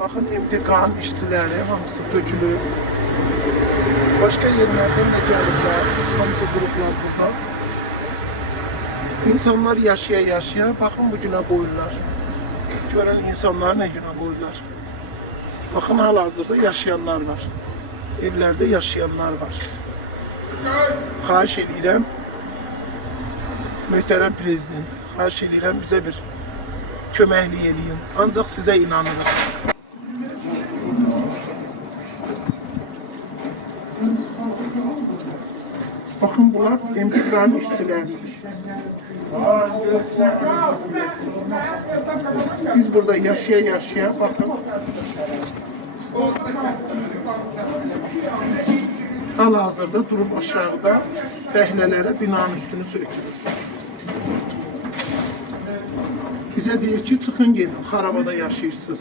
Bakın MTK'nın işçileri hamısı dökülüp. Başka yerlerden de gelirler. Hamısı gruplar burada. İnsanlar yaşaya yaşaya bakın bu güne qoyurlar. Görən insanlar ne güne qoyurlar. Bakın hal-hazırda yaşayanlar var. Evlerde yaşayanlar var. Xahiş edirəm, möhtərəm prezident, xahiş edirəm bizə bir köməklik eləyin. Ancaq sizə inanırıq. Bakın bunlar MTK'nın işçileridir. Biz burada yaşaya yaşaya bakın. Hal-hazırda durup aşağıda fəhlələrə binanın üstünü sökürür. Bize deyir ki, çıxın gedin, xarabada yaşayırsınız.